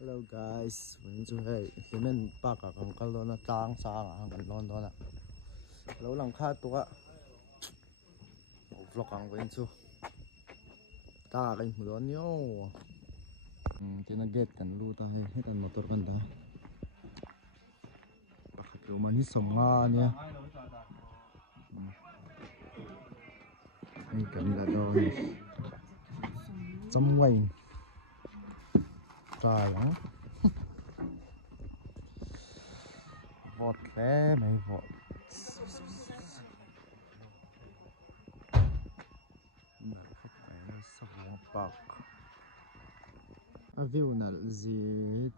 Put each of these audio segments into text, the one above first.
Hello guys, mình chú hay thì mình ba cả con cá lô nó trắng sáng à con lon đó nè, lâu lắm khát tụi vlog hàng với chú, ta cái lon nhau, trên nó gate cần lu ta hay hết cần motor cần ta, bác kiểu mà ní sông nga nha, hay cần là đó này, trong quay, trời ơi, vọt lé mày vọt. Park. A view na gì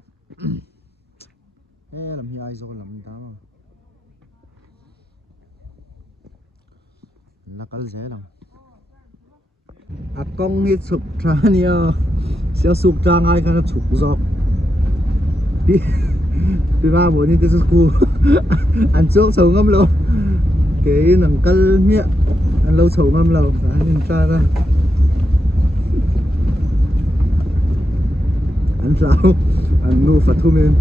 làm hi ai rồi làm đó là cái gì đâu à con hết sụp ra nhiều sẽ sụp ra ngay cái nó sụp rồi đi đi ba buổi đi tới school ăn trước sầu ngâm lâu cái nằng cân miệng ăn lâu sầu ngâm lâu nhìn ta ra ăn sao ăn nu phật thu men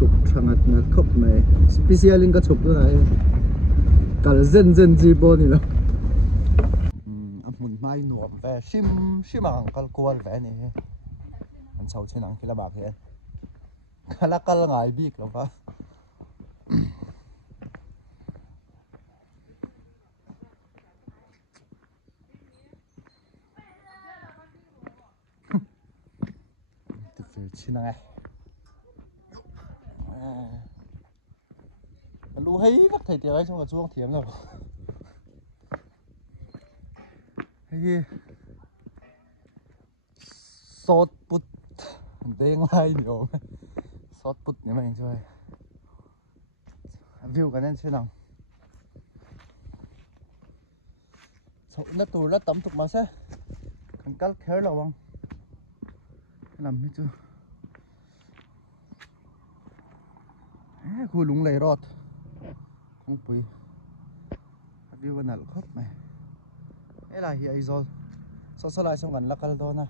chụp thằng ngặt khóc này special cái chụp đó này cả dân dân gì bao nhiêu muốn mai nuột về sim sim hàng cal coal về này anh sau trên hàng kia là bạc hết là cal ngài big lắm phải trên này lũ hay vắt thầy tiệt ấy xong rồi chuông thiếm rồi hay sốt bút đen lai nhiều sốt bút nếu mà anh chơi view cái nên trên nào sốt nó tù nó tấm tục mà xe cần cắt khéo là không làm hết chưa khu lúng lầy rót không phải view cái nào khóc này cái là hiện rồi sao lại xong gần là cái đó nè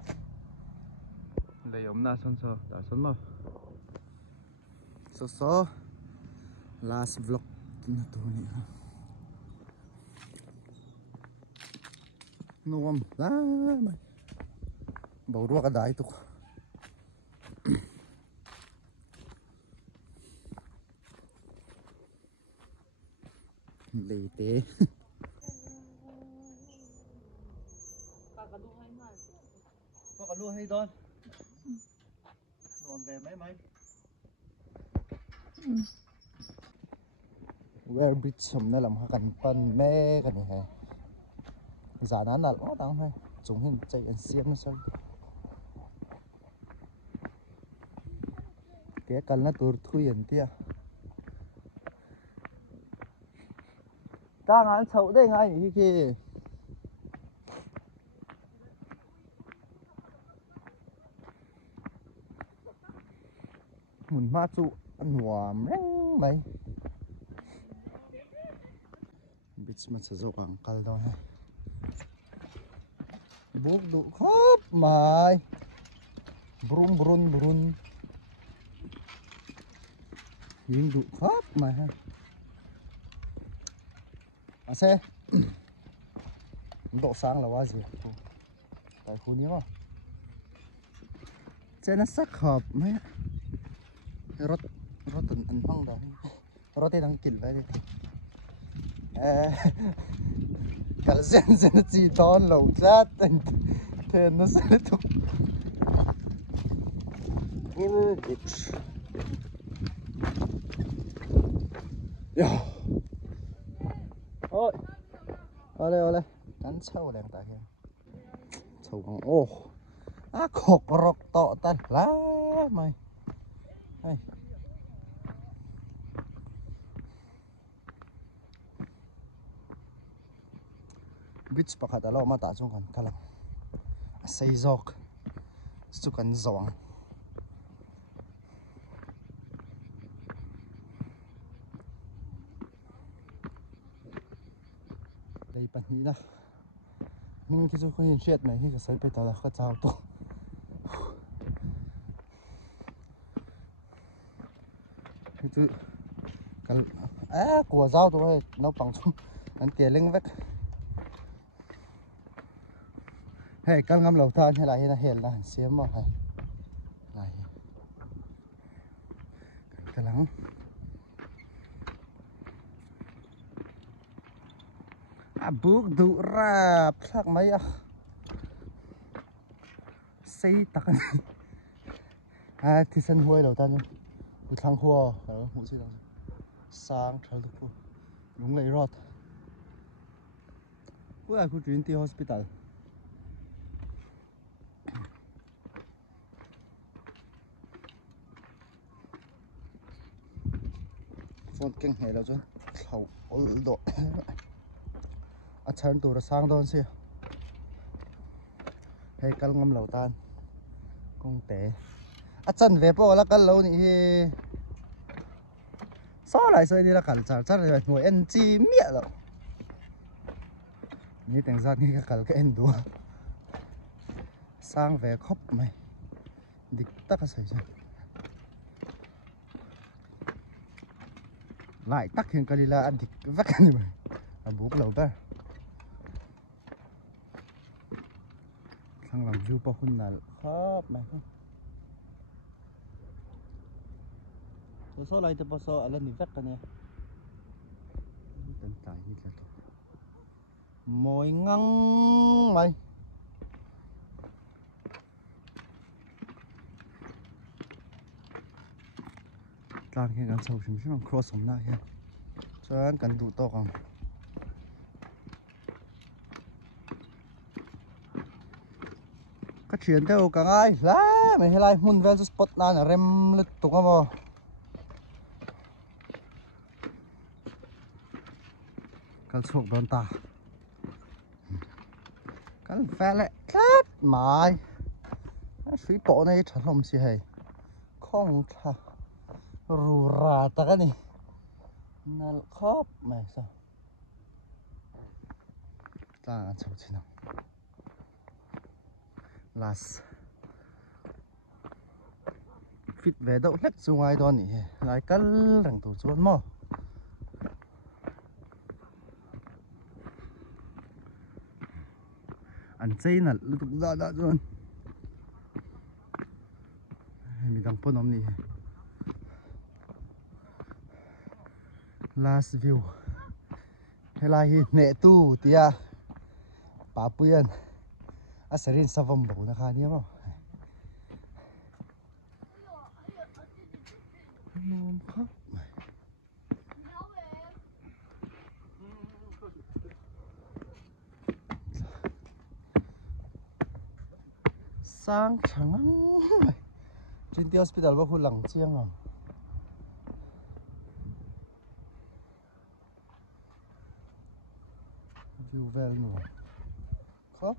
lấy ống na son so đã son mà so last vlog na to ni nuam la mai bầu ruộng cái đáy tục lấy té có lúa hay đón về mấy Where bridge sum na làm cần pan mẹ cái này hay giả nán là nó đang hay chúng hình chạy ăn xiêm nó sao cái cần nó tur thui ăn tia ta ngán xấu đây ngay như kia muốn ma trụ ăn hòa mèng mày beach mà sẽ dốc bằng cal đó này bốc đủ khắp mày brun nhìn đủ khắp mày ha à xe độ sáng là quá gì tại khuนี้trên nó sắc hợp mấy rốt tình anh phong đó rốt đang kỉnh vậy đi cả dân nó chỉ đón lẩu chát thì nó sẽ tục ôi ole cắn sâu đèn tại here sâu bằng ô khóc rọc tọ tan lá mày hay beach pakhat alo ma ta chung kan kalam sei jok chu kan zawang lei pani na mình khi chúng không chết này khi cái sấy bê tao là khát cháo to khi chú cái của dao thôi nó bằng chung anh tiền lên vách hay căn ngâm lẩu than hay là hiện là xiêm mà hay này cái lắng bước đủ ra sắc mấy xây tắc thì sân huôi lẩu than một thằng hoa ở một gì đó sáng trời được đúng lấy rót cuối cùng chuyển đi hospital phone kinh hệ đâu chứ khẩu ổn độ chân tủ là sang đón xìa hay cắt ngâm lẩu tan công tế chân về bộ là cắt lẩu này sao lại xoay đi là cắt chả chắc là ngồi ăn chi miệng rồi như tiếng ra như cái cắt cái ăn đùa sang về khóc mày địch tắc cái sợi lại tắc hiện cái đi là ăn thịt vắt cái này mày buộc lẩu ta thằng làm view bao khôn là khóc mày không số lại thì bao số ở lên đi vắt cái này tận tài như là mồi ngăng mày làm cái gan sầu chúng nó cross hôm nay cho anh cần đủ to không cái chuyện theo cả ai lá mày hay lại muốn về spot nào là rem lít tụng không cái sụp đòn ta cái phe lại cắt mày suy bộ này thật không gì hay không thà rù rà ta cái này nó khóc mày sao ta ăn sầu chứ nào last fit về đâu hết xuống ngoài đó nhỉ lại cắt răng tổ chuột mò ăn chay là lúc ra đã luôn mình đang phun ông nhỉ last view hay là nệ tu tia bà puyen serin savam bầu na khani mo sang chẳng trên tia hospital bao khu lăng chiang à view vel nữa khóc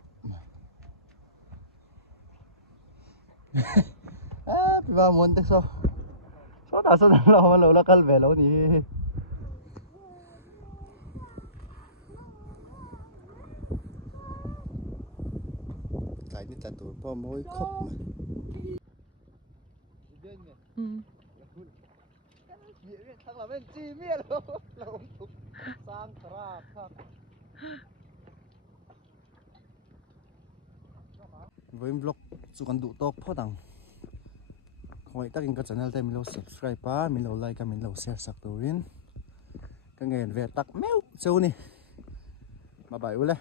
bị vào muốn thế sao sao lâu là cân về lâu thì tại đi tận tuổi bao mối khóc thằng là bên chi miết luôn là ông tục sang ra thằng với vlog chụp con đủ top phốt đằng hỏi tất cả channel đây mình lo subscribe pa mình lo like mình lo share sắc torin cái nghề về tắc méo châu này mà bảy ule